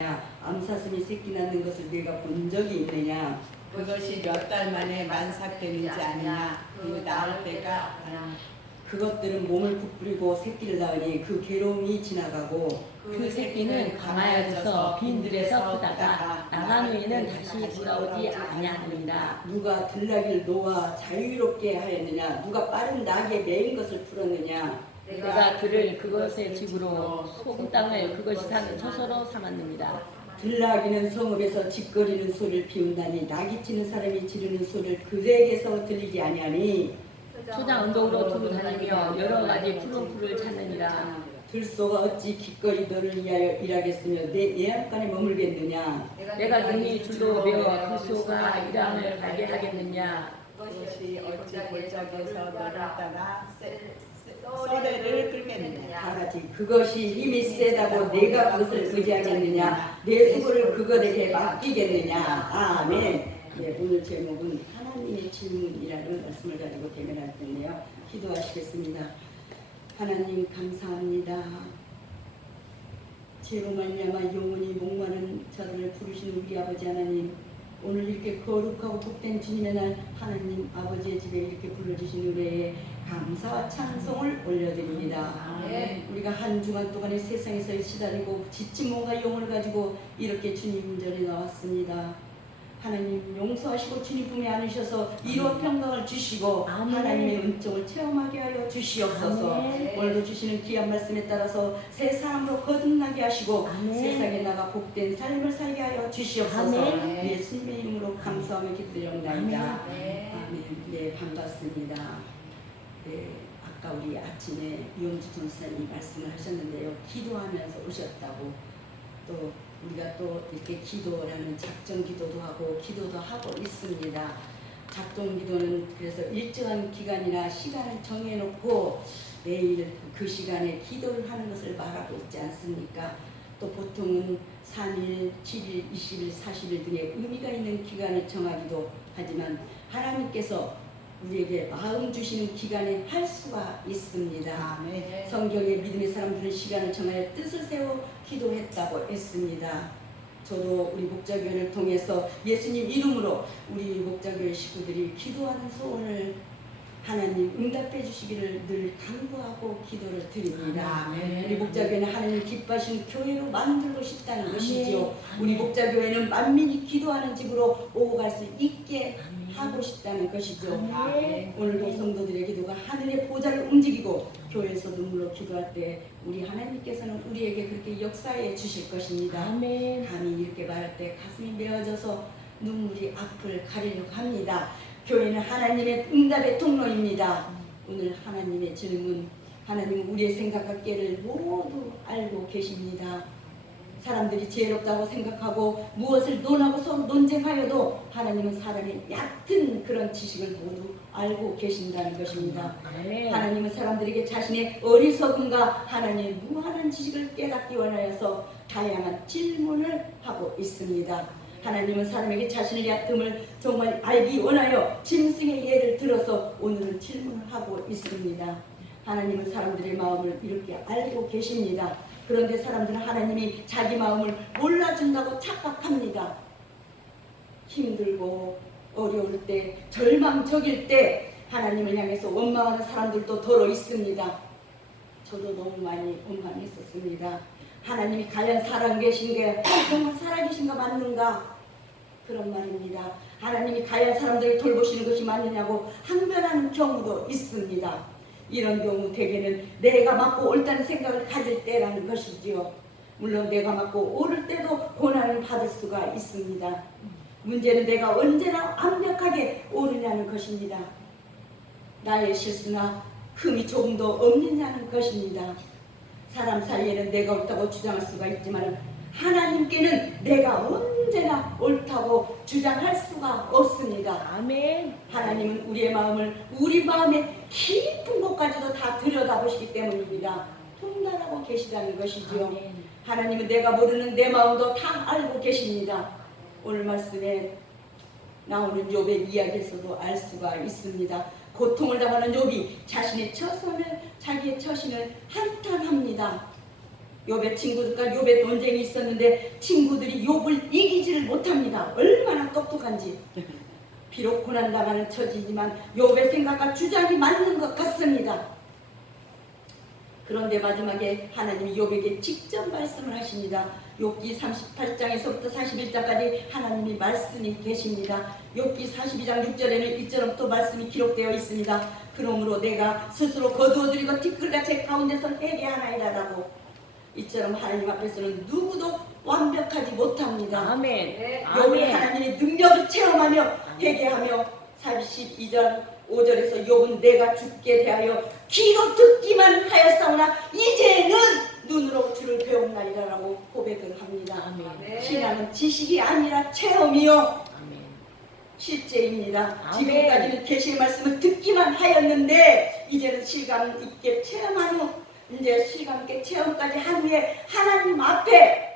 암사슴이 새끼 낳는 것을 내가 본 적이 있느냐? 그것이 몇 달 만에 만삭되는지 아느냐. 그 나올 때가 그것들은 몸을 부풀리고 새끼를 낳으니 그 괴로움이 지나가고 그 새끼는 감아야져서 빈들에서 크다가 나간 후에는 다시 돌아오지 아니하느니라. 누가 들나귀를 놓아 자유롭게 하였느냐? 누가 빠른 낙에 매인 것을 풀었느냐? 내가 그를 그것의 집으로 소금 땅을 그것이 사는 처소로 삼았느니라. 들나귀는 성읍에서 짓거리는 소리를 피운다니 낙이 치는 사람이 지르는 소리를 그에게서 들리지 아니하니 초장 언덕으로 두루 다니며 여러 가지 푸른 풀을 찾느니라. 들소가 어찌 기꺼이 너를 위하여 일하겠으며 내 예약간에 머물겠느냐? 내가 능히 줄로 메어 들소가 일함을 가게 하겠느냐. 그것이 어찌 골짜기에서 너를 따라 썰매를 끌겠느냐. 다 같이 그것이 힘이 세다고 내가 그것을 의지하겠느냐? 내 수고를 그것에게 맡기겠느냐? 아멘. 네, 오늘 제목은 하나님의 질문이라는 말씀을 가지고 대면할 텐데요. 기도하시겠습니다. 하나님 감사합니다. 죄로 말미암아 영원히 목마른 자들을 부르시는 우리 아버지 하나님, 오늘 이렇게 거룩하고 복된 주님의 날 하나님 아버지의 집에 이렇게 불러주신 은혜에 감사와 찬송을 올려드립니다. 우리가 한 주간 동안에 세상에서 시달리고 지친 몸과 영혼을 가지고 이렇게 주님 전에 나왔습니다. 하나님 용서하시고 주님 품에 안으셔서 위로와 평강을 주시고 하나님의 은총을 체험하게 하여 주시옵소서. 오늘도 주시는 귀한 말씀에 따라서 새 사람으로 거듭나게 하시고 세상에 나가 복된 삶을 살게 하여 주시옵소서. 예수님의 이름으로 감사하며 기도드립니다. 아멘. 네, 반갑습니다. 네, 아까 우리 아침에 이용주 전사님이 말씀을 하셨는데요. 기도하면서 오셨다고, 또 우리가 또 이렇게 기도라는 작정 기도도 하고 기도도 하고 있습니다. 작정 기도는 그래서 일정한 기간이나 시간을 정해놓고 매일 그 시간에 기도를 하는 것을 말하고 있지 않습니까? 또 보통은 3일, 7일, 20일, 40일 등의 의미가 있는 기간을 정하기도 하지만 하나님께서 우리에게 마음 주시는 기간에 할 수가 있습니다. 성경의 믿음의 사람들은 시간을 정하여 뜻을 세워 기도했다고 했습니다. 저도 우리 목자교회를 통해서 예수님 이름으로 우리 목자교회 식구들이 기도하는 소원을 하나님 응답해 주시기를 늘 간구하고 기도를 드립니다. 우리 목자교회는 하나님 기뻐하시는 교회로 만들고 싶다는 것이지요. 우리 목자교회는 만민이 기도하는 집으로 오고 갈 수 있게 하고 싶다는 것이죠. 오늘도 성도들의 기도가 하늘의 보좌를 움직이고 교회에서 눈물로 기도할 때 우리 하나님께서는 우리에게 그렇게 역사해 주실 것입니다. 감히 이렇게 말할 때 가슴이 메어져서 눈물이 앞을 가리려고 합니다. 교회는 하나님의 응답의 통로입니다. 오늘 하나님의 질문, 하나님은 우리의 생각과 깨를 모두 알고 계십니다. 사람들이 지혜롭다고 생각하고 무엇을 논하고 서로 논쟁하여도 하나님은 사람의 얕은 그런 지식을 모두 알고 계신다는 것입니다. 하나님은 사람들에게 자신의 어리석음과 하나님의 무한한 지식을 깨닫기 원하여서 다양한 질문을 하고 있습니다. 하나님은 사람에게 자신의 얕음을 정말 알기 원하여 짐승의 예를 들어서 오늘은 질문을 하고 있습니다. 하나님은 사람들의 마음을 이렇게 알고 계십니다. 그런데 사람들은 하나님이 자기 마음을 몰라준다고 착각합니다. 힘들고 어려울 때, 절망적일 때 하나님을 향해서 원망하는 사람들도 더러 있습니다. 저도 너무 많이 원망했었습니다. 하나님이 과연 살아계신가, 정말 살아계신가 맞는가? 그런 말입니다. 하나님이 과연 사람들을 돌보시는 것이 맞느냐고 항변하는 경우도 있습니다. 이런 경우 대개는 내가 맞고 옳다는 생각을 가질 때라는 것이지요. 물론 내가 맞고 옳을 때도 고난을 받을 수가 있습니다. 문제는 내가 언제나 완벽하게 옳으냐는 것입니다. 나의 실수나 흠이 조금도 없느냐는 것입니다. 사람 사이에는 내가 옳다고 주장할 수가 있지만 하나님께는 내가 언제나 옳다고 주장할 수가 없습니다. 하나님은 우리의 마음을 우리 마음의 깊은 곳까지도 다 들여다보시기 때문입니다. 통달하고 계시다는 것이지요. 하나님은 내가 모르는 내 마음도 다 알고 계십니다. 오늘 말씀에 나오는 욥의 이야기에서도 알 수가 있습니다. 고통을 당하는 욥이 자신의 처신을, 자기의 처신을 한탄합니다. 욥의 친구들과 욥의 논쟁이 있었는데 친구들이 욥을 이기지를 못합니다. 얼마나 똑똑한지. 비록 고난당하는 처지지만 욥의 생각과 주장이 맞는 것 같습니다. 그런데 마지막에 하나님이 욥에게 직접 말씀을 하십니다. 욥기 38장에서부터 41장까지 하나님이 말씀이 계십니다. 욥기 42장 6절에는 이처럼 또 말씀이 기록되어 있습니다. 그러므로 내가 스스로 거두어들이고 티끌같이 가운데서 회개하나이다라고. 이처럼 하나님 앞에서는 누구도 완벽하지 못합니다. 아멘. 욥은 하나님의 능력을 체험하며 회개하며 42절 5절에서 욥은 내가 죽게 대하여 귀로 듣기만 하였사오나 이제는 눈으로 주를 배웠나이다라고 고백을 합니다. 아멘. 신앙은 지식이 아니라 체험이요 아멘. 실제입니다. 아멘. 지금까지는 계시의 말씀을 듣기만 하였는데 이제는 실감 있게 체험한 후 이제 실감 있게 체험까지 한 후에 하나님 앞에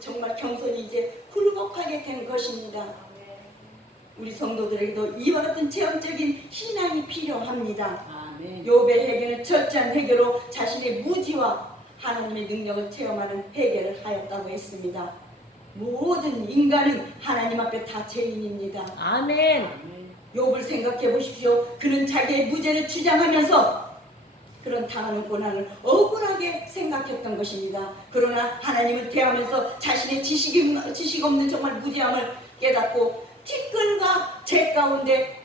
정말 경선이 이제 굴복하게 된 것입니다. 우리 성도들에게도 이와 같은 체험적인 신앙이 필요합니다. 아멘. 욥의 회개는 철저한 회개로 자신의 무지와 하나님의 능력을 체험하는 회개를 하였다고 했습니다. 모든 인간은 하나님 앞에 다 죄인입니다. 아멘. 욥을 생각해 보십시오. 그는 자기의 무죄를 주장하면서 그런 당하는 고난을 억울하게 생각했던 것입니다. 그러나 하나님을 대하면서 자신의 지식 없는 정말 무지함을 깨닫고 티끌과 재 가운데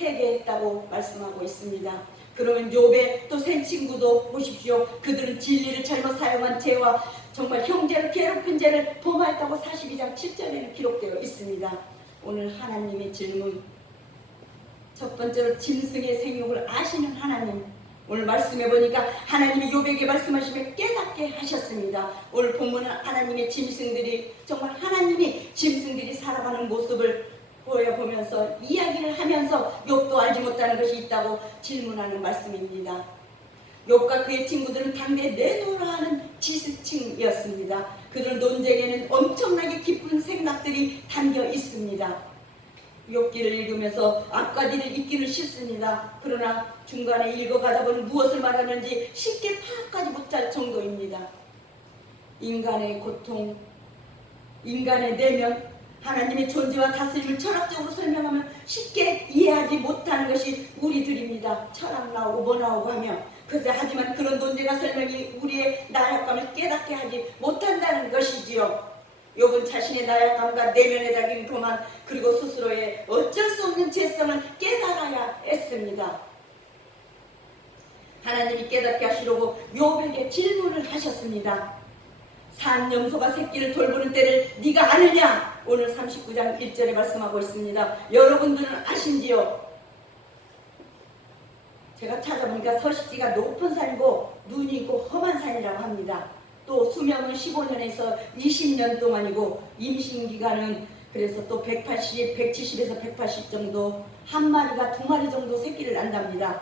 회개했다고 말씀하고 있습니다. 그러면 욥의 또 새 친구도 보십시오. 그들은 진리를 잘못 사용한 죄와 정말 형제를 괴롭힌 죄를 범하였다고 42장 7절에는 기록되어 있습니다. 오늘 하나님의 질문, 첫 번째로 짐승의 생육을 아시는 하나님. 오늘 말씀해 보니까 하나님이 욥에게 말씀하시며 깨닫게 하셨습니다. 오늘 본문은 하나님의 짐승들이 정말 하나님이 짐승들이 살아가는 모습을 보여보면서 이야기를 하면서 욥도 알지 못하는 것이 있다고 질문하는 말씀입니다. 욥과 그의 친구들은 당대 내노라 하는 지식층이었습니다. 그들 논쟁에는 엄청나게 깊은 생각들이 담겨 있습니다. 욥기를 읽으면서 앞가지를 읽기는 쉽습니다. 그러나 중간에 읽어가다 보면 무엇을 말하는지 쉽게 파악하지 못할 정도입니다. 인간의 고통, 인간의 내면, 하나님의 존재와 다스림을 철학적으로 설명하면 쉽게 이해하지 못하는 것이 우리들입니다. 철학 나오고 뭐 나오고 하며. 그래서 하지만 그런 논쟁과 설명이 우리의 나약감을 깨닫게 하지 못한다는 것이지요. 욥은 자신의 나약함과 내면에 담긴 교만 그리고 스스로의 어쩔 수 없는 죄성을 깨달아야 했습니다. 하나님이 깨닫게 하시려고 욥에게 질문을 하셨습니다. 산 염소가 새끼를 돌보는 때를 네가 아느냐? 오늘 39장 1절에 말씀하고 있습니다. 여러분들은 아신지요? 제가 찾아보니까 서식지가 높은 산이고 눈이 있고 험한 산이라고 합니다. 또 수명은 15년에서 20년 동안이고 임신기간은 그래서 또 180, 170에서 180 정도, 한 마리가 두 마리 정도 새끼를 낳는답니다.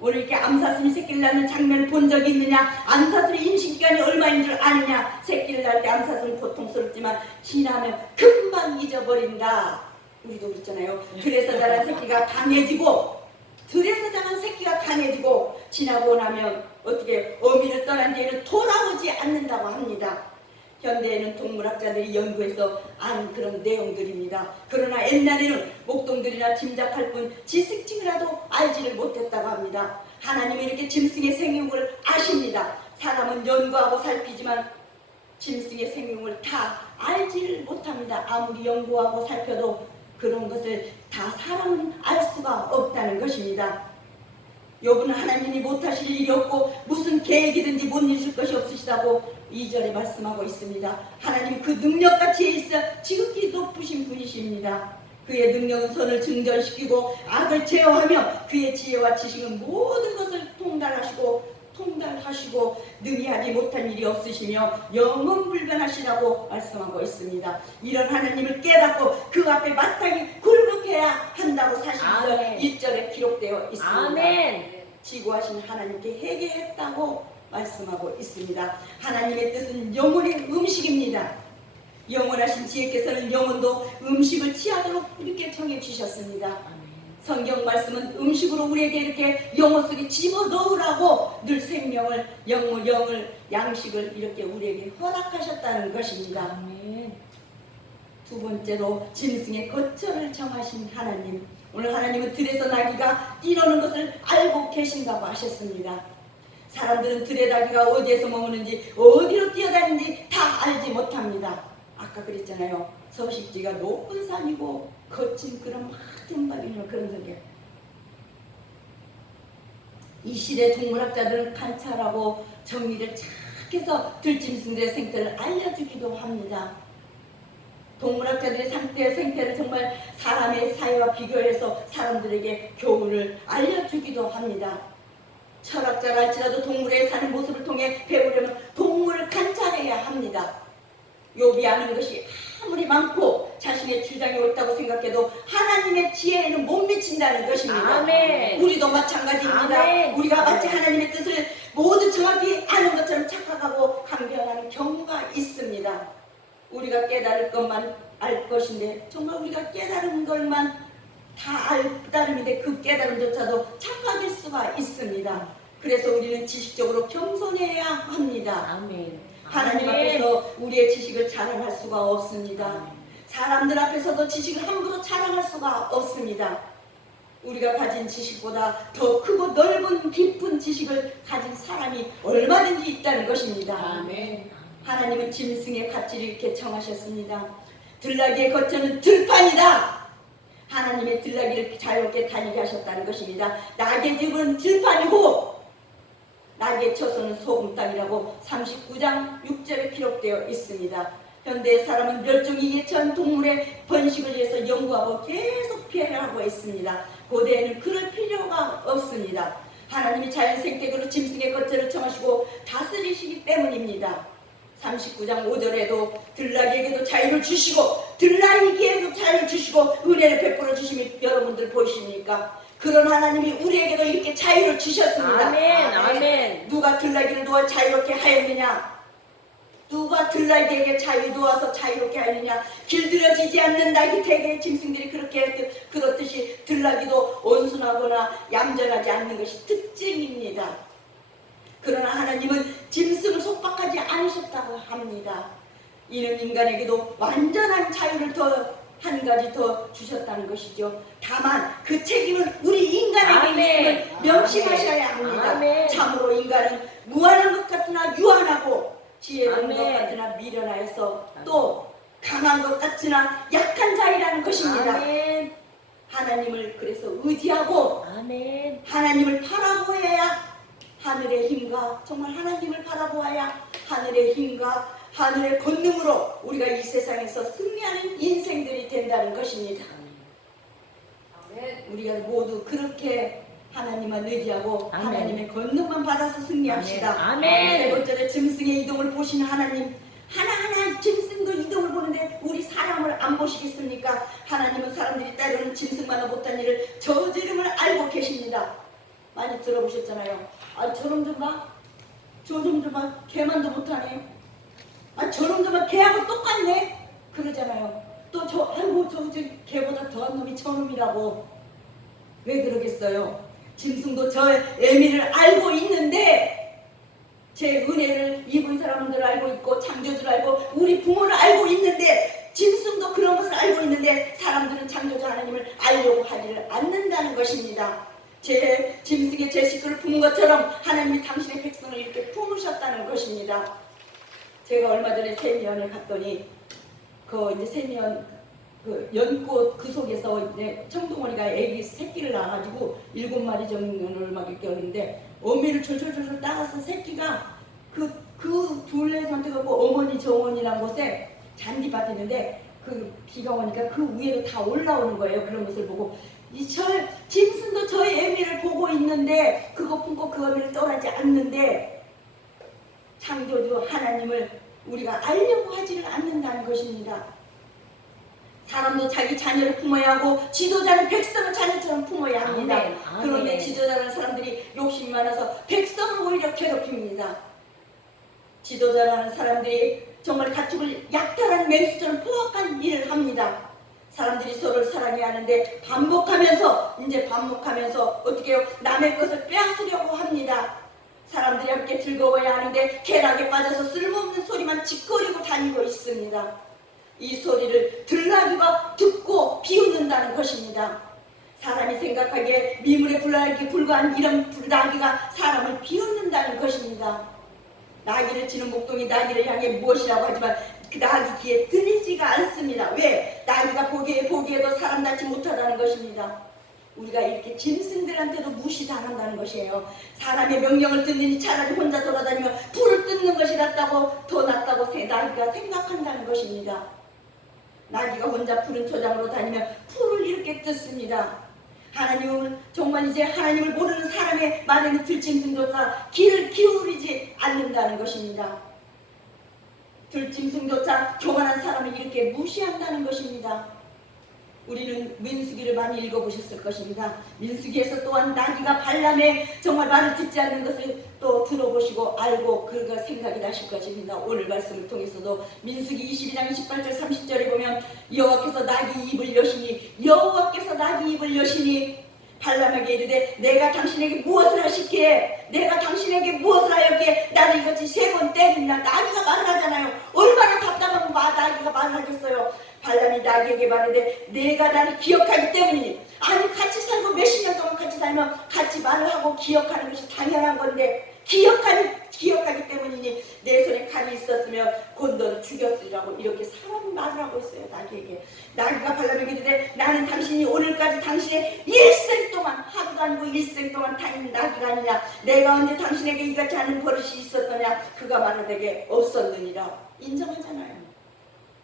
오늘 이렇게 암사슴이 새끼를 낳는 장면을 본 적이 있느냐? 암사슴의 임신기간이 얼마인 줄 아느냐? 새끼를 낳을 때 암사슴은 고통스럽지만 지나면 금방 잊어버린다. 우리도 그렇잖아요. 들에서 자란 새끼가 강해지고 지나고 나면 어떻게 어미를 떠난 뒤에는 돌아오지 않는다고 합니다. 현대에는 동물학자들이 연구해서 아는 그런 내용들입니다. 그러나 옛날에는 목동들이나 짐작할 뿐 지식층이라도 알지를 못했다고 합니다. 하나님이 이렇게 짐승의 생육을 아십니다. 사람은 연구하고 살피지만 짐승의 생육을 다 알지를 못합니다. 아무리 연구하고 살펴도 그런 것을 다 사람은 알 수가 없다는 것입니다. 욥은 하나님이 못하실 일이 없고 무슨 계획이든지 못 이루실 것이 없으시다고 2절에 말씀하고 있습니다. 하나님 그 능력과 지혜에 있어 지극히 높으신 분이십니다. 그의 능력은 선을 증전시키고 악을 제어하며 그의 지혜와 지식은 모든 것을 통달하시고 능히 하지 못한 일이 없으시며 영원불변하시라고 말씀하고 있습니다. 이런 하나님을 깨닫고 그 앞에 마땅히 굴복해야 한다고 42절 1절에 기록되어 있습니다. 아멘. 지구하신 하나님께 회개했다고 말씀하고 있습니다. 하나님의 뜻은 영혼의 음식입니다. 영원하신 지혜께서는 영혼도 음식을 취하도록 이렇게 정해 주셨습니다. 성경 말씀은 음식으로 우리에게 이렇게 영혼 속에 집어넣으라고 늘 생명을, 영을, 양식을 이렇게 우리에게 허락하셨다는 것입니다. 아멘. 두 번째로 짐승의 거처를 정하신 하나님. 오늘 하나님은 들에서 나귀가 뛰노는 것을 알고 계신다고 하셨습니다. 사람들은 들의 나귀가 어디에서 머무는지 어디로 뛰어다니는지 다 알지 못합니다. 아까 그랬잖아요. 서식지가 높은 산이고 거친 그런 많은 바위는 그런 소리예요. 이 시대 동물학자들은 관찰하고 정리를 착 해서 들짐승들의 생태를 알려주기도 합니다. 동물학자들의 생태를 정말 사람의 사회와 비교해서 사람들에게 교훈을 알려주기도 합니다. 철학자랄지라도 동물의 사는 모습을 통해 배우려면 동물을 관찰해야 합니다. 욥이 아는 것이 아무리 많고 자신의 주장이 옳다고 생각해도 하나님의 지혜에는 못 미친다는 것입니다. 아멘. 우리도 마찬가지입니다. 아멘. 우리가 마치 하나님의 뜻을 모두 정확히 아는 것처럼 착각하고 강변하는 경우가 있습니다. 우리가 깨달을 것만 알 것인데 정말 우리가 깨달은 것만 다 깨달음인데 그 깨달음조차도 착각일 수가 있습니다. 그래서 우리는 지식적으로 겸손해야 합니다. 아멘. 하나님 앞에서 우리의 지식을 자랑할 수가 없습니다. 사람들 앞에서도 지식을 함부로 자랑할 수가 없습니다. 우리가 가진 지식보다 더 크고 넓은 깊은 지식을 가진 사람이 얼마든지 있다는 것입니다. 아멘. 하나님은 짐승의 가치를 이렇게 정하셨습니다. 들나귀의 거처는 들판이다. 하나님의 들나귀를 자유롭게 다니게 하셨다는 것입니다. 낙의 집은 들판이고 낙의 처소는 소금 땅이라고 39장 6절에 기록되어 있습니다. 현대 사람은 멸종이 예처한 동물의 번식을 위해서 연구하고 계속 피해를 하고 있습니다. 고대에는 그럴 필요가 없습니다. 하나님이 자연 생태계로 짐승의 거처를 정하시고 다스리시기 때문입니다. 39장 5절에도 들나귀에게도 자유를 주시고 들나귀에게도 자유를 주시고 은혜를 베풀어 주심이 여러분들 보이십니까? 그런 하나님이 우리에게도 이렇게 자유를 주셨습니다. 아멘. 아멘. 누가 들나귀를 놓아 자유롭게 하였느냐? 누가 들나귀에게 자유 놓아서 자유롭게 하느냐? 길들여지지 않는 나귀 대개의 짐승들이 그렇듯이 들나귀도 온순하거나 얌전하지 않는 것이 특징입니다. 그러나 하나님은 짐승을 속박하지 않으셨다고 합니다. 이는 인간에게도 완전한 자유를 한 가지 더 주셨다는 것이죠. 다만 그 책임은 우리 인간에게 있음을 명심하셔야 합니다. 아멘. 참으로 인간은 무한한 것 같으나 유한하고 지혜로운 것 아멘. 같으나 미련하여서 또 강한 것 같으나 약한 자이라는 것입니다. 아멘. 하나님을 그래서 의지하고 아멘. 하나님을 바라보아야 하늘의 힘과 정말 하나님을 바라보아야 하늘의 힘과 하늘의 권능으로 우리가 이 세상에서 승리하는 인생들이 된다는 것입니다. 우리가 모두 그렇게 하나님만 의지하고 아멘. 하나님의 권능만 받아서 승리합시다. 아멘. 세 번째로 짐승의 이동을 보시는 하나님, 하나하나 짐승도 이동을 보는데 우리 사람을 안 보시겠습니까? 하나님은 사람들이 때로는 짐승마다 못한 일을 저지름을 알고 계십니다. 많이 들어보셨잖아요. 아, 저놈 좀 봐. 저놈 좀 봐. 개만도 못하네. 아, 저놈 좀 봐. 개하고 똑같네. 그러잖아요. 또 아이고 저 개보다 더한 놈이 저놈이라고. 왜 그러겠어요? 짐승도 저의 의미를 알고 있는데 제 은혜를 입은 사람들 알고 있고 창조주를 알고 우리 부모를 알고 있는데 짐승도 그런 것을 알고 있는데 사람들은 창조주 하나님을 알려고 하지를 않는다는 것입니다. 제 짐승의 제 식구를 품은 것처럼 하나님이 당신의 백성을 이렇게 품으셨다는 것입니다. 제가 얼마 전에 세미연에 갔더니 이제 세미연 연꽃 그 속에서 이제 청둥오리가 애기 새끼를 낳아가지고 7마리 정도를 막 이렇게 하는데 어미를 졸졸졸 따라서 새끼가 그 둘레선한테 갖고 어머니 정원이라는 곳에 잔디밭이 있는데 그 비가 오니까 그 위에로 다 올라오는 거예요. 그런 것을 보고 짐승도 저의 애미를 보고 있는데 그거 품고 그 어미를 떠나지 않는데 창조주 하나님을 우리가 알려고 하지를 않는다는 것입니다. 사람도 자기 자녀를 품어야 하고 지도자는 백성을 자녀처럼 품어야 합니다. 아멘. 아멘. 그런데 지도자라는 사람들이 욕심이 많아서 백성을 오히려 괴롭힙니다. 지도자라는 사람들이 정말 가축을 약탈한 맹수처럼 포악한 일을 합니다. 사람들이 서로를 사랑해야 하는데 이제 반복하면서 어떻게 해요? 남의 것을 빼앗으려고 합니다. 사람들이 함께 즐거워야 하는데 쾌락에 빠져서 쓸모없는 소리만 짓거리고 다니고 있습니다. 이 소리를 들나귀가 듣고 비웃는다는 것입니다. 사람이 생각하기에 미물에 불과한 이런 나귀가 사람을 비웃는다는 것입니다. 나귀를 치는 목동이 나귀를 향해 무엇이라고 하지만 그 나귀 귀에 들리지가 않습니다. 왜? 나귀가 보기에도 사람답지 못하다는 것입니다. 우리가 이렇게 짐승들한테도 무시당한다는 것이에요. 사람의 명령을 듣느니 차라리 혼자 돌아다니며 불을 뜯는 것이 더 낫다고 나귀가 생각한다는 것입니다. 나귀가 혼자 푸른 초장으로 다니며 풀을 이렇게 뜯습니다. 하나님은 정말 이제 하나님을 모르는 사람의 말에는 들짐승조차 귀를 기울이지 않는다는 것입니다. 들짐승조차 교만한 사람을 이렇게 무시한다는 것입니다. 우리는 민수기를 많이 읽어보셨을 것입니다. 민수기에서 또한 나귀가 발람의 정말 말을 듣지 않는 것을 또 들어보시고 알고 그가 생각이 나실 것입니다. 오늘 말씀을 통해서도 민수기 22장 28절 30절에 보면 여호와께서 나귀 입을 여시니 발람에게 이르되 내가 당신에게 무엇을 하시기에 내가 당신에게 무엇을 하였기에 나를 이같이 3번 때리나. 나귀가 말을 하잖아요. 얼마나 답답하면 나귀가 말을 하겠어요. 발람이 나귀에게 말하되 내가 나를 기억하기 때문이니. 아니 같이 살고 몇십 년 동안 같이 살면 같이 말을 하고 기억하는 것이 당연한 건데 기억하기 때문이니 내 손에 칼이 있었으면 곧 너를 죽였으리라고 이렇게 사람이 말을 하고 있어요. 나귀에게. 나귀가 발람에게 이르되 나는 당신이 오늘까지 당신의 일생 동안 하루도 아니고 일생 동안 다닌 나귀가 아니냐. 내가 언제 당신에게 이같이 하는 버릇이 있었더냐. 그가 말하되게 없었느니라. 인정하잖아요.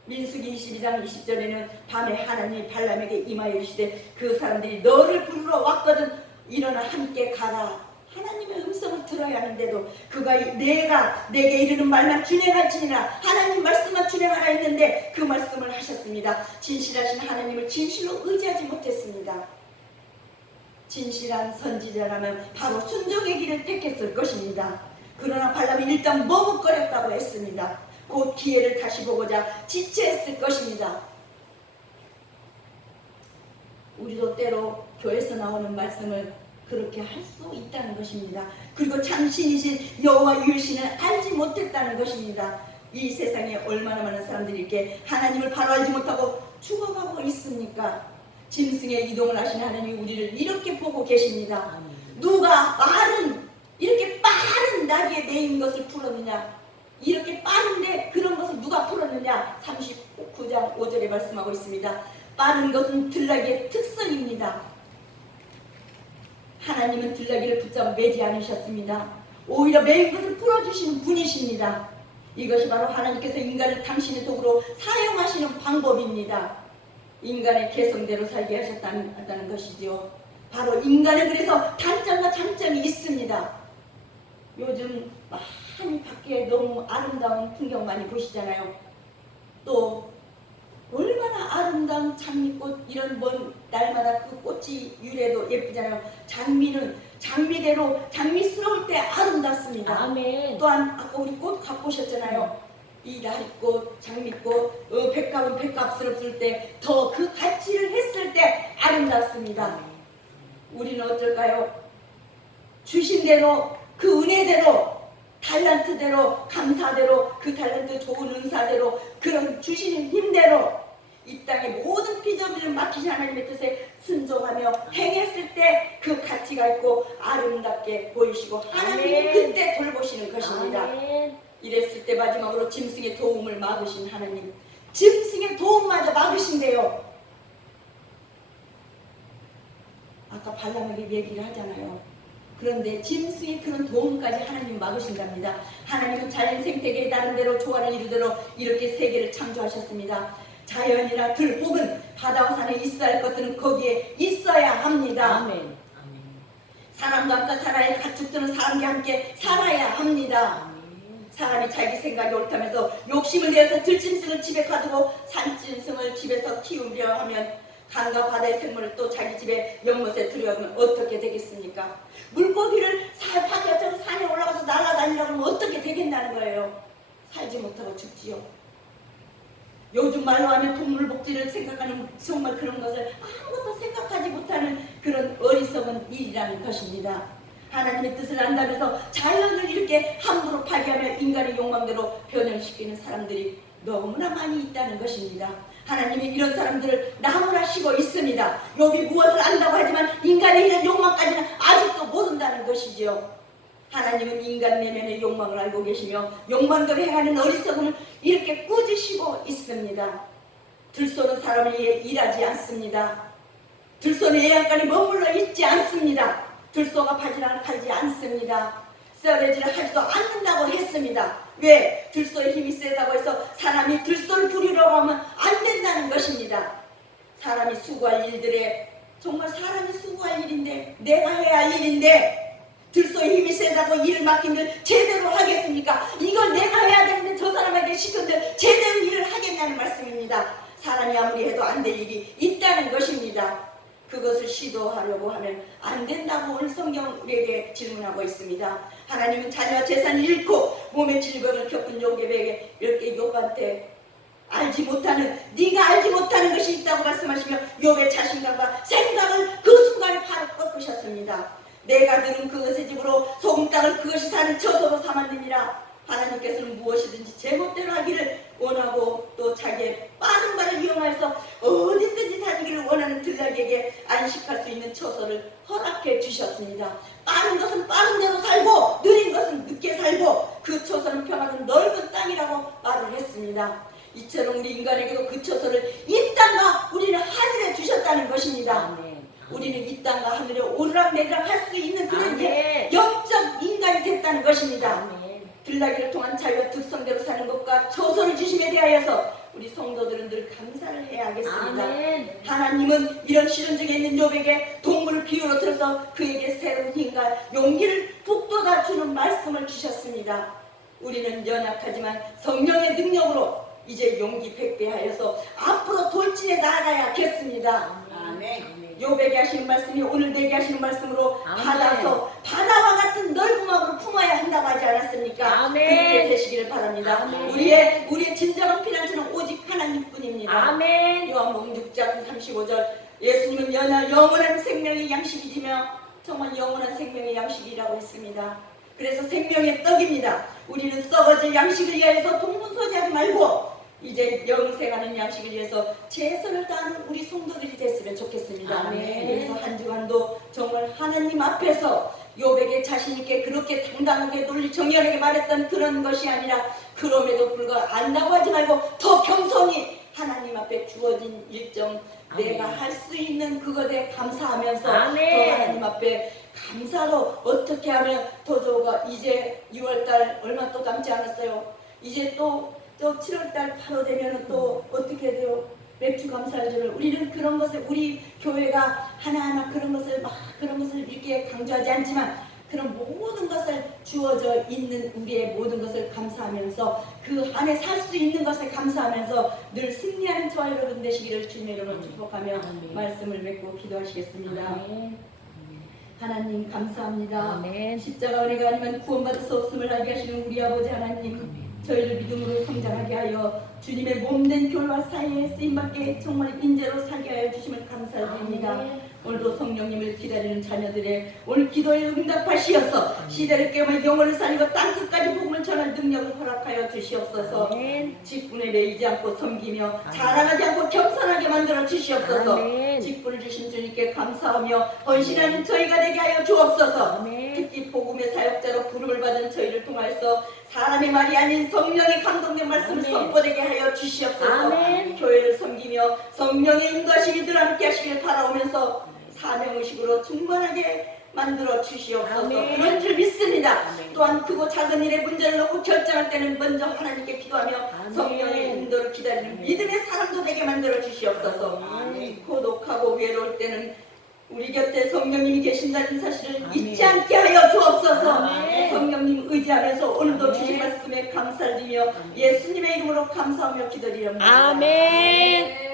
민수기 22장 20절에는 밤에 하나님이 발람에게 임하여 이르시되 그 사람들이 너를 부르러 왔거든 일어나 함께 가라. 하나님의 음성을 들어야 하는데도 그가 내가 내게 이르는 말만 준행할지니라. 하나님 말씀만 준행하라 했는데 그 말씀을 하셨습니다. 진실하신 하나님을 진실로 의지하지 못했습니다. 진실한 선지자라면 바로 순종의 길을 택했을 것입니다. 그러나 발람이 일단 머뭇거렸다고 했습니다. 곧 기회를 다시 보고자 지체했을 것입니다. 우리도 때로 교회에서 나오는 말씀을 그렇게 할 수 있다는 것입니다. 그리고 참신이신 여호와 유일신을 알지 못했다는 것입니다. 이 세상에 얼마나 많은 사람들이 이렇게 하나님을 바로 알지 못하고 죽어가고 있습니까? 짐승의 이동을 하신 하나님이 우리를 이렇게 보고 계십니다. 누가 이렇게 빠른 나귀에 매인 것을 풀었느냐? 이렇게 빠른데 그런 것을 누가 풀었느냐? 39장 5절에 말씀하고 있습니다. 빠른 것은 들나귀의 특성입니다. 하나님은 들나귀를 붙잡아 매지 않으셨습니다. 오히려 매인 것을 풀어주시는 분이십니다. 이것이 바로 하나님께서 인간을 당신의 도구로 사용하시는 방법입니다. 인간의 개성대로 살게 하셨다는 것이죠. 바로 인간은 그래서 단점과 장점이 있습니다. 요즘 많이 밖에 너무 아름다운 풍경 많이 보시잖아요. 또 얼마나 아름다운 장미꽃 이런 먼 날마다 그 꽃이 유래도 예쁘잖아요. 장미대로 장미스러울 때 아름답습니다. 아멘. 또한 아까 우리 꽃 가보셨잖아요. 이 나리꽃, 장미꽃, 백합스럽을 때 더 그 가치를 했을 때 아름답습니다. 우리는 어떨까요? 주신 대로 그 은혜대로 달란트대로 감사대로 그 달란트 좋은 은사대로 그런 주시는 힘대로 이 땅의 모든 비전을 맡기신 하나님의 뜻에 순종하며 행했을 때 그 가치가 있고 아름답게 보이시고 하나님이 그때 돌보시는 것입니다. 아멘. 이랬을 때 마지막으로 짐승의 도움을 막으신 하나님, 짐승의 도움마저 막으신대요. 아까 발람에게 얘기를 하잖아요. 그런데 짐승의 그런 도움까지 하나님 막으신답니다. 하나님은 자연 생태계의 나름대로 조화를 이루도록 이렇게 세계를 창조하셨습니다. 자연이나 들 혹은 바다와 산에 있어야 할 것들은 거기에 있어야 합니다. 아멘. 사람과 함께 살아야 할 가축들은 사람과 함께 살아야 합니다. 사람이 자기 생각이 옳다면서 욕심을 내어서 들짐승을 집에 가두고 산짐승을 집에서 키우려 하면 강과 바다의 생물을 또 자기 집에 연못에 들여오면 어떻게 되겠습니까? 물고기를 파티하자고 산에 올라가서 날아다니라고 하면 어떻게 되겠다는 거예요? 살지 못하고 죽지요. 요즘 말로 하면 동물복지를 생각하는 정말 그런 것을 아무것도 생각하지 못하는 그런 어리석은 일이라는 것입니다. 하나님의 뜻을 안다면서 자연을 이렇게 함부로 파괴하며 인간의 욕망대로 변형시키는 사람들이 너무나 많이 있다는 것입니다. 하나님이 이런 사람들을 나무라시고 있습니다. 여기 무엇을 안다고 하지만 인간의 이런 욕망까지는 아직도 모른다는 것이죠. 하나님은 인간 내면의 욕망을 알고 계시며 욕망대로 행하는 어리석음을 이렇게 꾸짖으시고 있습니다. 들소는 사람을 위해 일하지 않습니다. 들소는 예양간에 머물러 있지 않습니다. 들소가 바지락을 갈지 않습니다. 썰매질을 하지도 않는다고 했습니다. 왜? 들소의 힘이 세다고 해서 사람이 들소를 부리려고 하면 안 된다는 것입니다. 사람이 수고할 일들에 정말 사람이 수고할 일인데 내가 해야 할 일인데 들소의 힘이 세다고 일을 맡기면 제대로 하겠습니까? 이걸 내가 해야 되는데 저 사람에게 시켰는데 제대로 일을 하겠냐는 말씀입니다. 사람이 아무리 해도 안 될 일이 있다는 것입니다. 그것을 시도하려고 하면 안 된다고 오늘 성경 우리에게 질문하고 있습니다. 하나님은 자녀와 재산을 잃고 몸의 질병을 겪은 요셉에게 이렇게 욥한테 알지 못하는 네가 알지 못하는 것이 있다고 말씀하시며 욥의 자신감과 생각을 그 순간에 바로 꺾으셨습니다. 내가 들은 그것의 집으로 소금땅을 그것이 사는 처소로 삼았느니라. 하나님께서는 무엇이든지 제멋대로 하기를 원하고 또 자기의 빠른 발을 이용해서 어디든지 다니기를 원하는 들락에게 안식할 수 있는 처소를 허락해 주셨습니다. 빠른 것은 빠른 대로 살고 느린 것은 늦게 살고 그 처소는 평화로운 넓은 땅이라고 말을 했습니다. 이처럼 우리 인간에게도 그 처소를 이 땅과 우리는 하늘에 주셨다는 것입니다. 우리는 이 땅과 하늘에 오르락내리락 할 수 있는 그런 영적 인간이 됐다는 것입니다. 들나귀를 통한 자유와 특성대로 사는 것과 처소를 주심에 대하여서 우리 성도들은 늘 감사를 해야 하겠습니다. 하나님은 이런 시련 중에 있는 욥에게 동물 비유로 들어서 그에게 새로운 힘과 용기를 북돋아 주는 말씀을 주셨습니다. 우리는 연약하지만 성령의 능력으로 이제 용기 백배하여서 앞으로 돌진해 나아가야겠습니다. 아멘. 욥에게 하시는 말씀이 오늘 내게 하시는 말씀으로 받아서 바다와 같은 넓은 마음으로 품어야 한다고 하지 않았습니까? 그렇게 되시기를 바랍니다. 우리의 진정한 피난처는 오직 하나님뿐입니다. 아멘. 요한복음 6장 35절 예수님은 영원한 생명의 양식이지며 정말 영원한 생명의 양식이라고 했습니다. 그래서 생명의 떡입니다. 우리는 썩어질 양식을 위하여서 동분서지하지 말고 이제 영생하는 양식을 위해서 최선을 다하는 우리 성도들이 됐으면 좋겠습니다. 아멘. 그래서 한 주간도 정말 하나님 앞에서 욥에게 자신있게 그렇게 당당하게 논리 정연하게 말했던 그런 것이 아니라 그럼에도 불구하고 안다고 하지 말고 더 겸손히 하나님 앞에 주어진 일정 내가 할 수 있는 그것에 감사하면서 더 하나님 앞에 감사로 어떻게 하면 더 좋을까. 이제 6월달 얼마 또 남지 않았어요. 이제 또 7월달 8월 되면 또 어떻게 돼요? 맥주 감사절을 우리는 그런 것을 우리 교회가 하나하나 그런 것을 이렇게 강조하지 않지만 그런 모든 것을 주어져 있는 우리의 모든 것을 감사하면서 그 안에 살 수 있는 것을 감사하면서 늘 승리하는 저와 여러분 되시기를 주님의 이름으로 축복하며 말씀을 맺고 기도하시겠습니다. 하나님 감사합니다. 십자가 은혜가 아니면 구원받을 수 없음을 알게 하시는 우리 아버지 하나님, 저희를 믿음으로 성장하게 하여 주님의 몸된 교회와 사이에 쓰임받게 정말 인재로 살게 하여 주심을 감사드립니다. 오늘도 성령님을 기다리는 자녀들의 오늘 기도에 응답하시어서 시대를 깨우며 영혼을 살리고 땅끝까지 복음을 전할 능력을 허락하여 주시옵소서. 직분에 매이지 않고 섬기며 자랑하지 않고 겸손하게 만들어 주시옵소서. 직분을 주신 주님께 감사하며 헌신하는 저희가 되게 하여 주옵소서. 특히 복음의 사역자로 부름을 받은 저희를 통하여서 사람의 말이 아닌 성령의 감동된 말씀을 선포되게 하여 주시옵소서. 교회를 섬기며 성령의 인도하심이 늘 함께 하시길 바라오면서 사명의식으로 충만하게 만들어 주시옵소서. 그런 줄 믿습니다. 또한 크고 작은 일에 문제를 놓고 결정할 때는 먼저 하나님께 기도하며 성령의 인도를 기다리는 믿음의 사람도 되게 만들어 주시옵소서. 고독하고 외로울 때는 우리 곁에 성령님이 계신다는 사실을 잊지 않게 하여 주옵소서. 성령님 의지하면서 오늘도 주신 말씀에 감사드리며 예수님의 이름으로 감사하며 기도드립니다. 아멘.